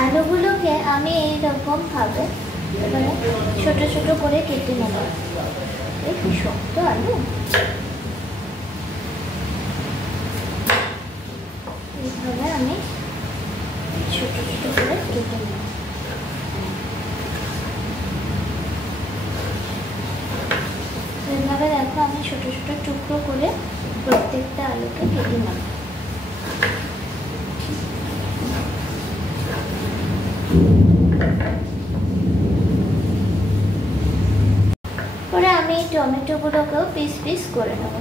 আলুগুলোকে আমি এইরকম ভাবে এবারে ছোট ছোট করে কেটে নেব। এই কি শক্ত আলু! এইভাবে আমি ছোট ছোট করে কেটে নেব। এইভাবে দেখো আমি ছোট ছোট টুকরো করে প্রত্যেকটা আলুকে কেটে নেব। পরে আমি টমেটোগুলোকেও পিস পিস করে নেব।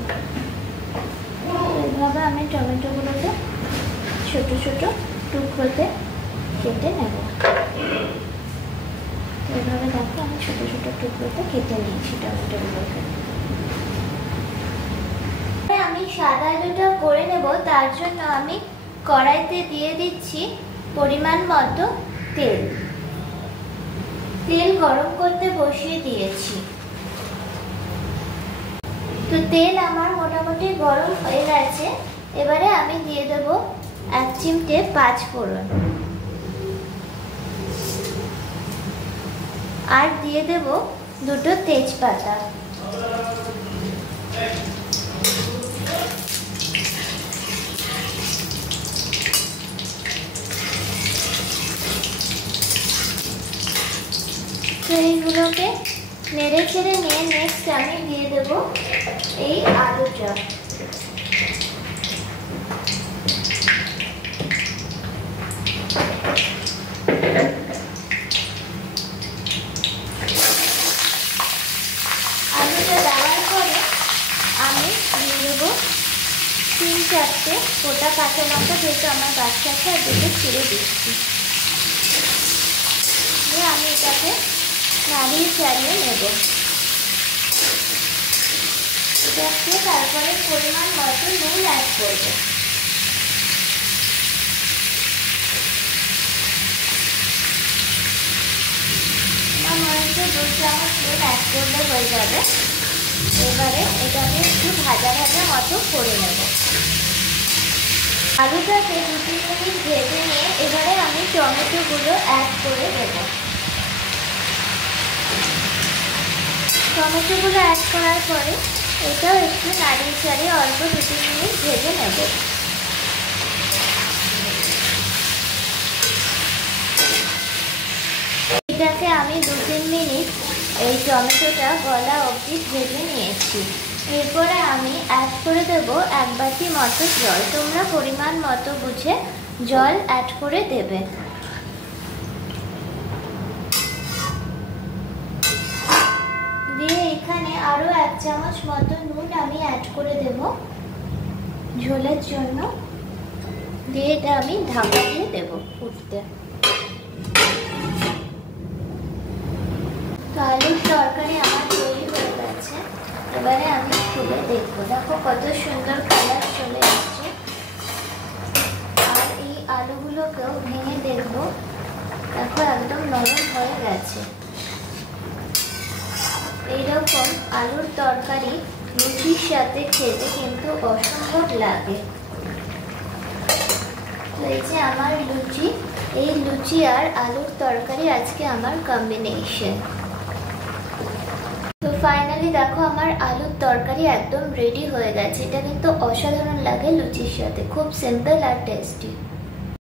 এইভাবে আমি টমেটোগুলোকে ছোট ছোট টুকরোতে কেটে নেব। এইভাবে দেখো আমি ছোট ছোট টুকরোতে কেটে নিয়েছি টমেটোগুলোকে। আমি সাদা আলুটা করে নেব, তার জন্য আমি কড়াইতে দিয়ে দিচ্ছি পরিমাণ মতো তেল। তেল গরম করতে বসিয়ে দিয়েছি। তো তেল আমার মোটামুটি গরম হয়ে গেছে। এবারে আমি দিয়ে দেব 1 চিমটে 5 ফোড়ন, আর দিয়ে দেব 2টো তেজপাতা। তো এইগুলোকে নেড়ে ছেড়ে নিয়ে নেক্সট আমি দিয়ে দেব এই আলুটা। আলুটা দেওয়ার পরে আমি দিয়ে দেবো 3-4টে গোটা কাঁচা লঙ্কা, যেহেতু আমার বাচ্চা আছে আর দুটো ছিঁড়ে দিচ্ছি। আমি এটাকে নাড়িয়ে চাড়িয়ে নেব। এটাকে তারপরে পরিমাণ মতো নুন অ্যাড করব। আমার মনে হচ্ছে 2 চামচ নুন অ্যাড করলে হয়ে যাবে। এবারে এটাকে একটু ভাজা ভাজা মতো করে নেব। আলুটাকে 2-3 মিনিট ভেজে নিয়ে এবারে আমি টমেটোগুলো অ্যাড করে দেব। টমেটোগুলো অ্যাড করার পরে এটাও একটু নাড়িয়ে চাড়িয়ে অল্প 2-3 মিনিট ভেজে নেব। এটাকে আমি 2-3 মিনিট এই টমেটোটা গলা অবধি ভেজে নিয়েছি। এরপরে আমি অ্যাড করে দেব 1 বাটি মতো জল। তোমরা পরিমাণ মতো বুঝে জল অ্যাড করে দেবে। দিয়ে এখানে আরো 1 চামচ মতো নুন আমি অ্যাড করে দেব ঝোলের জন্য। দিয়ে এটা আমি ঢাকা দিয়ে দেব ফুটতে। তো আলুর তরকারি আমার তৈরি হয়ে গেছে। এবারে আমি খুলে দেখবো। দেখো কত সুন্দর কালার চলে আসছে। আর এই আলুগুলোকেও ভেঙে দেখবো। দেখো একদম নরম হয়ে গেছে। এইরকম আলুর তরকারি লুচির সাথে খেতে কিন্তু অসম্ভব লাগে। তো এই যে আমার লুচি, এই লুচি আর আলুর তরকারি আজকে আমার কম্বিনেশন। তো ফাইনালি দেখো আমার আলুর তরকারি একদম রেডি হয়ে গেছে। এটা কিন্তু অসাধারণ লাগে লুচির সাথে, খুব সিম্পল আর টেস্টি।